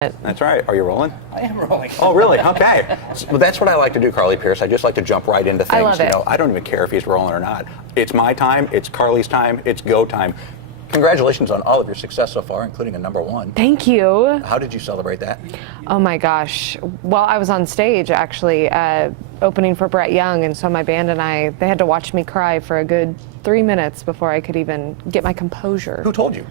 That's right. Are you rolling? I am rolling. Oh, really? Okay. Well, that's what I like to do, Carly Pearce. I just like to jump right into things. I love it. I don't even care if he's rolling or not. It's my time. It's Carly's time. It's go time. Congratulations on all of your success so far, including a #1. Thank you. How did you celebrate that? Oh my gosh. Well, I was on stage actually opening for Brett Young, and so my band and I, they had to watch me cry for a good 3 minutes before I could even get my composure. Who told you?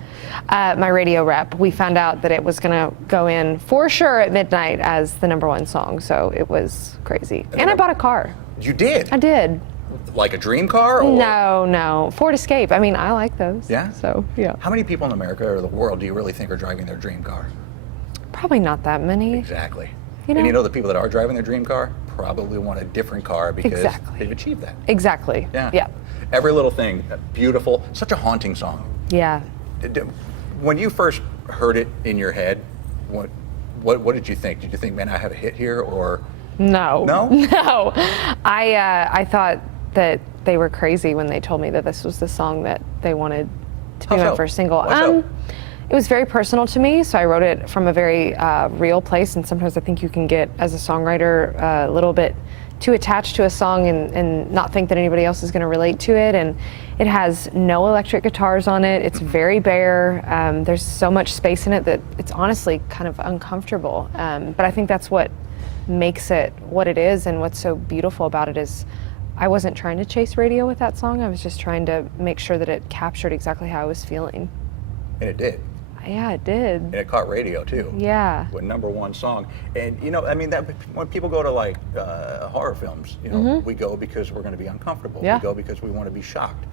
My radio rep. We found out that it was going to go in for sure at midnight as the #1 song, so it was crazy. And I bought a car. You did? I did. Like a dream car? Or? No. Ford Escape. I mean, I like those. Yeah? So, yeah. How many people in America or the world do you really think are driving their dream car? Probably not that many. Exactly. You know? And you know the people that are driving their dream car probably want a different car because they've achieved that. Exactly. Yeah. Every little thing, beautiful, such a haunting song. Yeah. When you first heard it in your head, what did you think? Did you think, man, I have a hit here, or? No. No? No. I thought that they were crazy when they told me that this was the song that they wanted to be my first single. Why so? It was very personal to me, so I wrote it from a very real place, and sometimes I think you can get, as a songwriter, a little bit too attached to a song and not think that anybody else is going to relate to it. And it has no electric guitars on it. It's very bare. There's so much space in it that it's honestly kind of uncomfortable. But I think that's what makes it what it is, and what's so beautiful about it is I wasn't trying to chase radio with that song. I was just trying to make sure that it captured exactly how I was feeling. And it did. Yeah, it did. And it caught radio too. Yeah. With #1 song. And you know, I mean, that when people go to like horror films, you know, we go because we're going to be uncomfortable. Yeah. We go because we want to be shocked.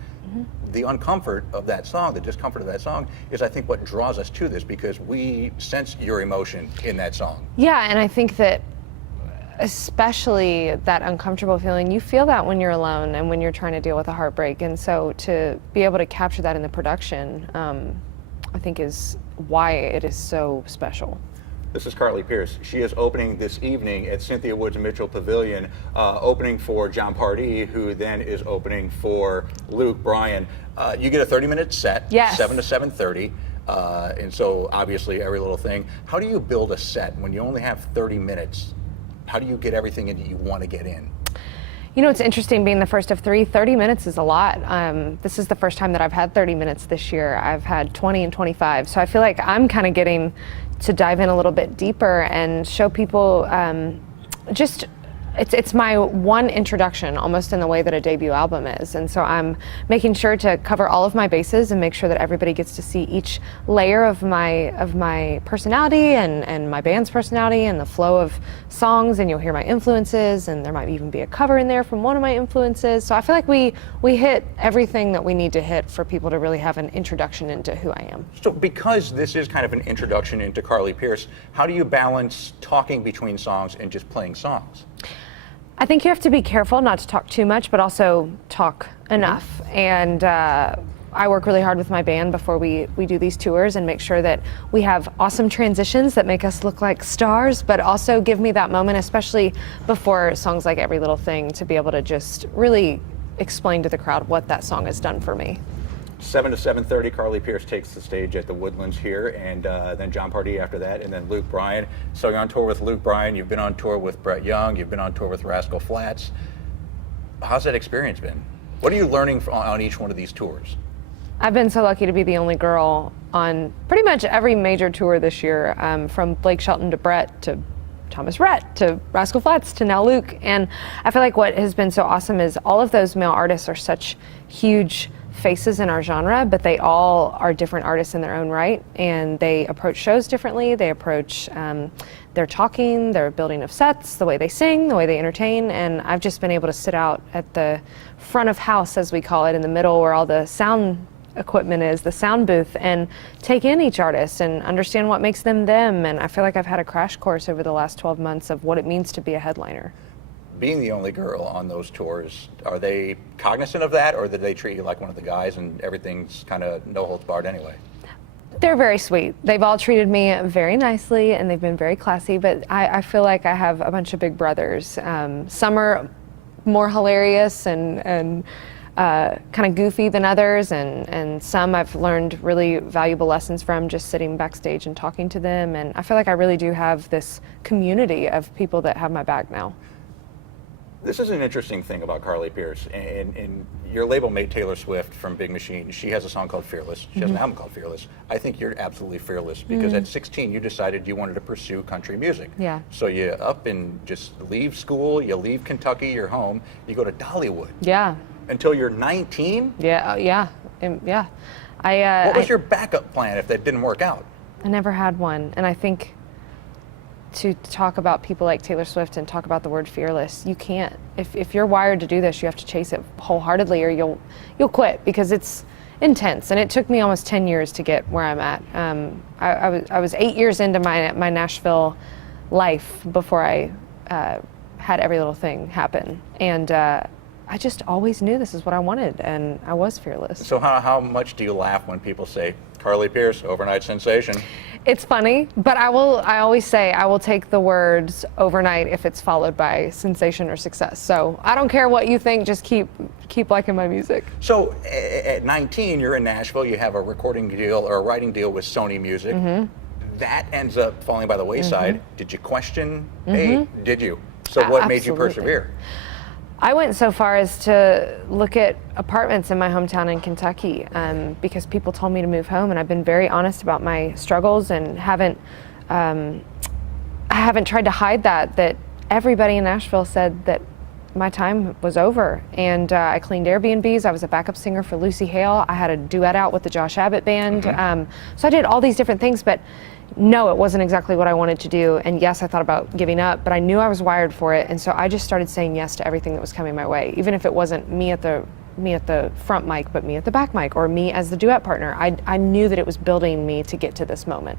The uncomfort of that song, the discomfort of that song, is I think what draws us to this, because we sense your emotion in that song. Yeah, and I think that especially that uncomfortable feeling, you feel that when you're alone and when you're trying to deal with a heartbreak. And so to be able to capture that in the production, I think is why it is so special. This is Carly Pearce. She is opening this evening at Cynthia Woods Mitchell Pavilion, opening for Jon Pardi, who then is opening for Luke Bryan. You get a 30-minute set, yes. 7 to 7:30, and so obviously every little thing. How do you build a set when you only have 30 minutes? How do you get everything in that you want to get in? You know, it's interesting being the first of 3. 30 minutes is a lot. This is the first time that I've had 30 minutes this year. I've had 20 and 25. So I feel like I'm kind of getting to dive in a little bit deeper and show people it's my one introduction, almost in the way that a debut album is. And so I'm making sure to cover all of my bases and make sure that everybody gets to see each layer of my personality and my band's personality and the flow of songs, and you'll hear my influences, and there might even be a cover in there from one of my influences. So I feel like we hit everything that we need to hit for people to really have an introduction into who I am. So because this is kind of an introduction into Carly Pearce, how do you balance talking between songs and just playing songs? I think you have to be careful not to talk too much, but also talk enough. And I work really hard with my band before we do these tours and make sure that we have awesome transitions that make us look like stars, but also give me that moment, especially before songs like Every Little Thing, to be able to just really explain to the crowd what that song has done for me. 7 to 7:30, Carly Pearce takes the stage at the Woodlands here, and then Jon Pardi after that, and then Luke Bryan. So you're on tour with Luke Bryan, you've been on tour with Brett Young, you've been on tour with Rascal Flatts. How's that experience been? What are you learning on each one of these tours? I've been so lucky to be the only girl on pretty much every major tour this year, from Blake Shelton to Brett to Thomas Rhett to Rascal Flatts to now Luke. And I feel like what has been so awesome is all of those male artists are such huge faces in our genre, but they all are different artists in their own right, and they approach shows differently. They approach their talking, their building of sets, the way they sing, the way they entertain. And I've just been able to sit out at the front of house, as we call it, in the middle where all the sound equipment is, the sound booth, and take in each artist and understand what makes them them. And I feel like I've had a crash course over the last 12 months of what it means to be a headliner. Being the only girl on those tours, are they cognizant of that, or do they treat you like one of the guys and everything's kind of no holds barred anyway? They're very sweet. They've all treated me very nicely, and they've been very classy, but I feel like I have a bunch of big brothers. Some are more hilarious and kind of goofy than others, and some I've learned really valuable lessons from just sitting backstage and talking to them. And I feel like I really do have this community of people that have my back now. This is an interesting thing about Carly Pearce, and your label mate Taylor Swift from Big Machine, she has a song called Fearless. She has an album called Fearless. I think you're absolutely fearless because at 16 you decided you wanted to pursue country music. Yeah. So you up and just leave school, you leave Kentucky, your home, you go to Dollywood. Yeah. Until you're 19? Yeah, yeah, yeah. What was your backup plan if that didn't work out? I never had one, and I think to talk about people like Taylor Swift and talk about the word fearless, you can't. If you're wired to do this, you have to chase it wholeheartedly, or you'll quit, because it's intense. And it took me almost 10 years to get where I'm at. I was 8 years into my Nashville life before I had every little thing happen, and I just always knew this is what I wanted, and I was fearless. So how much do you laugh when people say, Carly Pearce, overnight sensation? It's funny, but I always say I will take the words overnight if it's followed by sensation or success. So I don't care what you think, just keep liking my music. So at 19, you're in Nashville, you have a recording deal or a writing deal with Sony Music. That ends up falling by the wayside. Did you question? Hey, did you? So what made you persevere? I went so far as to look at apartments in my hometown in Kentucky because people told me to move home, and I've been very honest about my struggles and I haven't tried to hide that everybody in Nashville said that my time was over. And I cleaned Airbnbs. I was a backup singer for Lucy Hale. I had a duet out with the Josh Abbott band. So I did all these different things, but no, it wasn't exactly what I wanted to do. And yes, I thought about giving up, but I knew I was wired for it. And so I just started saying yes to everything that was coming my way, even if it wasn't me at the front mic, but me at the back mic, or me as the duet partner. I knew that it was building me to get to this moment.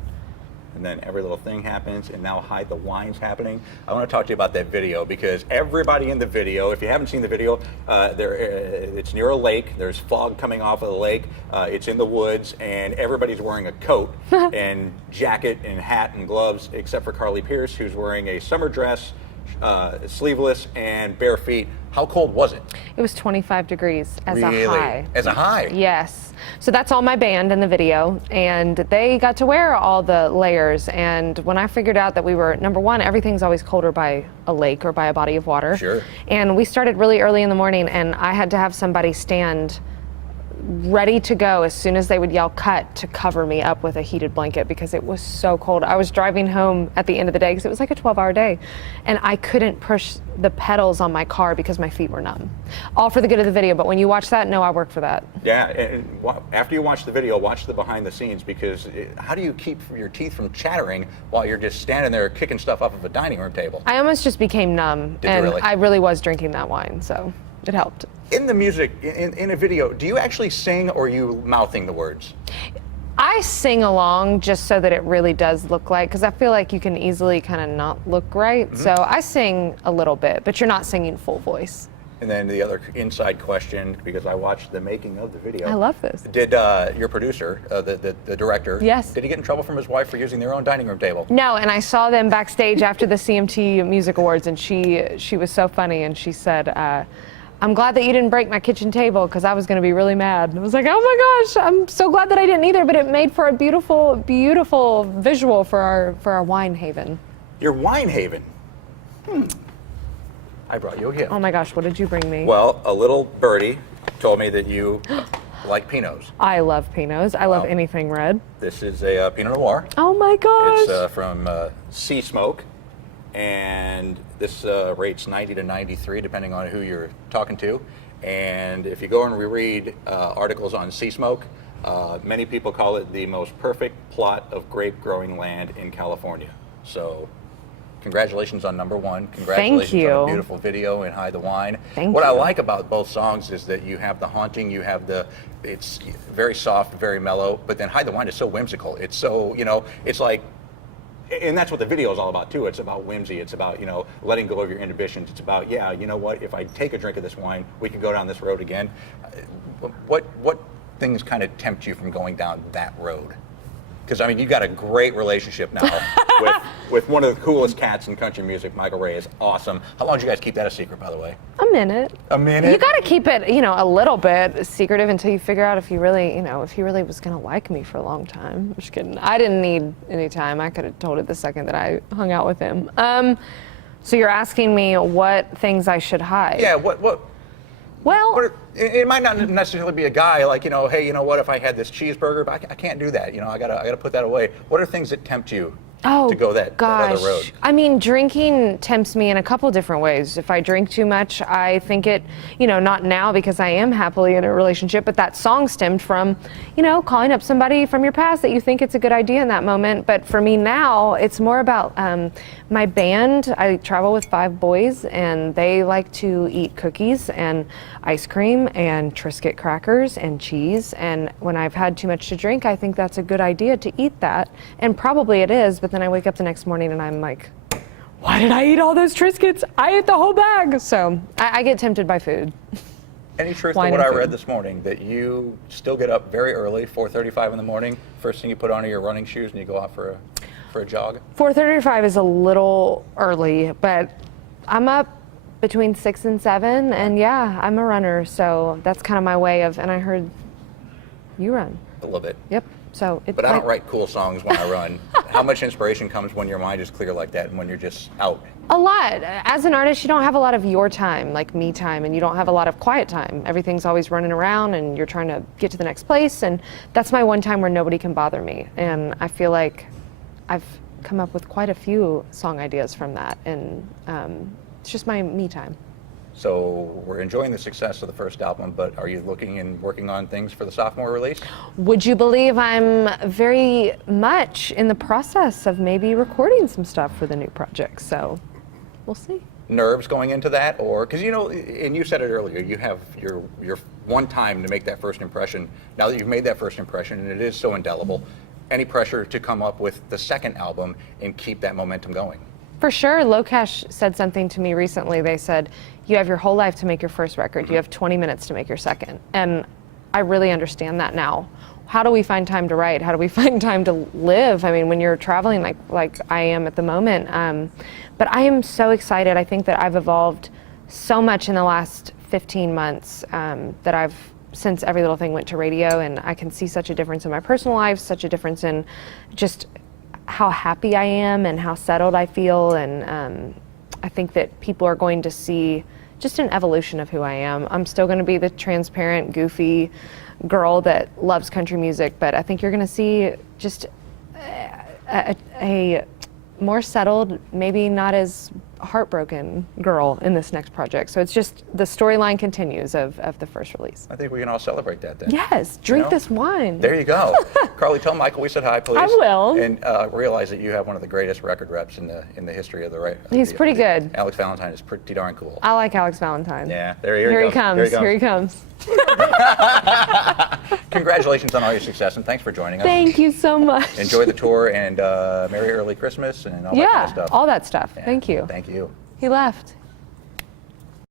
And then every little thing happens, and now Hide the Wine's happening. I want to talk to you about that video, because everybody in the video, if you haven't seen the video, it's near a lake. There's fog coming off of the lake. It's in the woods, and everybody's wearing a coat and jacket and hat and gloves, except for Carly Pearce, who's wearing a summer dress, sleeveless and bare feet. How cold was it? It was 25 degrees as Really? a high. As a high? Yes. So that's all my band in the video, and they got to wear all the layers. And when I figured out that we were, number one, everything's always colder by a lake or by a body of water. Sure. And we started really early in the morning, and I had to have somebody stand ready to go as soon as they would yell cut to cover me up with a heated blanket, because it was so cold. I was driving home at the end of the day, because it was like a 12-hour day, and I couldn't push the pedals on my car because my feet were numb. All for the good of the video, but when you watch that, no, I worked for that. Yeah, and after you watch the video, watch the behind the scenes, because how do you keep your teeth from chattering while you're just standing there kicking stuff off of a dining room table? I almost just became numb, Did you and really? I really was drinking that wine, so it helped. In the music, in a video, do you actually sing, or are you mouthing the words? I sing along just so that it really does look like, because I feel like you can easily kind of not look right. So I sing a little bit, but you're not singing full voice. And then the other inside question, because I watched the making of the video. I love this. Did your producer, the director, Yes. did he get in trouble from his wife for using their own dining room table? No, and I saw them backstage after the CMT Music Awards, and she was so funny, and she said, I'm glad that you didn't break my kitchen table, because I was going to be really mad. And I was like, oh my gosh, I'm so glad that I didn't either, but it made for a beautiful, beautiful visual for our wine haven. Your wine haven? I brought you a gift. Oh my gosh, what did you bring me? Well, a little birdie told me that you like Pinots. I love Pinots. I love anything red. This is a Pinot Noir. Oh my gosh. It's from Sea Smoke, and this rates 90 to 93 depending on who you're talking to. And if you go and reread articles on Sea Smoke, many people call it the most perfect plot of grape growing land in California. So congratulations on number one. Congratulations Thank you. on a beautiful video and Hide the Wine. Thank what you. I like about both songs is that you have the haunting, you have it's very soft, very mellow, but then Hide the Wine is so whimsical. It's so, it's like, and that's what the video is all about too. It's about whimsy. It's about, letting go of your inhibitions. It's about, yeah, you know what? If I take a drink of this wine, we can go down this road again. What things kind of tempt you from going down that road? Because I mean, you got a great relationship now with one of the coolest cats in country music. Michael Ray is awesome. How long did you guys keep that a secret, by the way? A minute. A minute? You got to keep it, a little bit secretive until you figure out if he really, if he really was going to like me for a long time. I'm just kidding. I didn't need any time. I could have told it the second that I hung out with him. So you're asking me what things I should hide? Yeah. What? Well, it might not necessarily be a guy like, hey, you know what? If I had this cheeseburger, but I can't do that. I gotta put that away. What are things that tempt you to go that other road? I mean, drinking tempts me in a couple different ways. If I drink too much, I think it, not now because I am happily in a relationship, but that song stemmed from, calling up somebody from your past that you think it's a good idea in that moment. But for me now, it's more about my band. I travel with 5 boys, and they like to eat cookies and ice cream and Triscuit crackers and cheese. And when I've had too much to drink, I think that's a good idea to eat that. And probably it is, but then I wake up the next morning and I'm like, why did I eat all those Triscuits? I ate the whole bag. So I get tempted by food. Any truth to what I read this morning, that you still get up very early, 4:35 in the morning, first thing you put on are your running shoes and you go out for a jog? 4:35 is a little early, but I'm up between 6 and 7, and yeah, I'm a runner, so that's kind of my way of, and I heard you run. I love it. Yep. So But I don't write cool songs when I run. How much inspiration comes when your mind is clear like that and when you're just out? A lot. As an artist, you don't have a lot of your time, like me time, and you don't have a lot of quiet time. Everything's always running around and you're trying to get to the next place, and that's my one time where nobody can bother me. And I feel like I've come up with quite a few song ideas from that, and it's just my me time. So we're enjoying the success of the first album, but are you looking and working on things for the sophomore release? Would you believe I'm very much in the process of maybe recording some stuff for the new project, so we'll see. Nerves going into that, or because and you said it earlier, you have your one time to make that first impression. Now that you've made that first impression and it is so indelible, any pressure to come up with the second album and keep that momentum going? For sure. Locash said something to me recently. They said, you have your whole life to make your first record. You have 20 minutes to make your second. And I really understand that now. How do we find time to write? How do we find time to live? I mean, when you're traveling like I am at the moment. But I am so excited. I think that I've evolved so much in the last 15 months that since Every Little Thing went to radio, and I can see such a difference in my personal life, such a difference in just how happy I am and how settled I feel. And I think that people are going to see just an evolution of who I am. I'm still going to be the transparent, goofy girl that loves country music, but I think you're going to see just a more settled, maybe not as heartbroken girl in this next project. So it's just the storyline continues of the first release. I think we can all celebrate that then. Yes, drink this wine. There you go. Carly, tell Michael we said hi, please. I will. And realize that you have one of the greatest record reps in the history of the right. He's pretty good. Alex Valentine is pretty darn cool. I like Alex Valentine. Yeah, Here he comes. Here he comes. Congratulations on all your success, and thanks for joining us. Thank you so much. Enjoy the tour, and Merry Early Christmas and all that kind of stuff. All that stuff. Yeah, Thank you. Thank you. He left.